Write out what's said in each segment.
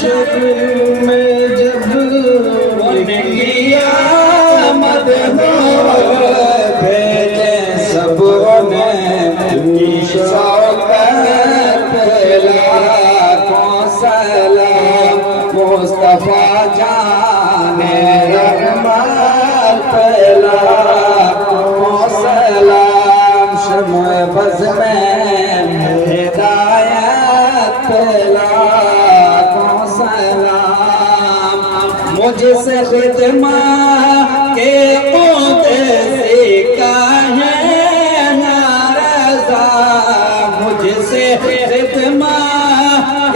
शक्ल में जब क़यामत हो भेजे सबने लाखों सलाम मुस्तफा जाने रहमत लाखों सलाम शम्अ बज़ में हिदायत लाखों सलाम मुझसे खिदमत के मुद्दे का है नाराज़ा मुझसे खिदमत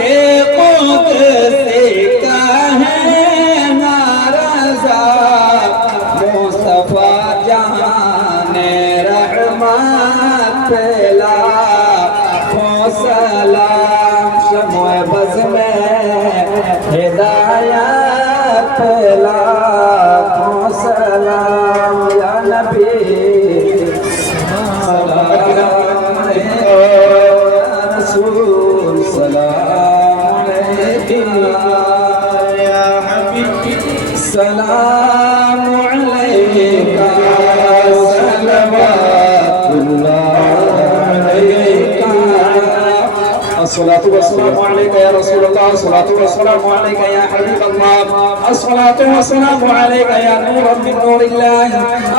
के मुद्दे का है नाराज़ा मुस्तफा जाने रहमत लाखों सलाम शम्अ बज़ में हिदायत लाखों सलाम या नबी सलाम अलैका या रसूल सलाम अलैका या हबीब सलाम अलैका الصلاة والسلام عليك يا رسول الله الصلاة والسلام عليك يا حبيب الله الصلاة والسلام عليك يا نورا من نور الله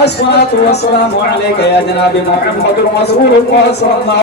الصلاة والسلام عليك يا جناب محمد رسول الله صلى الله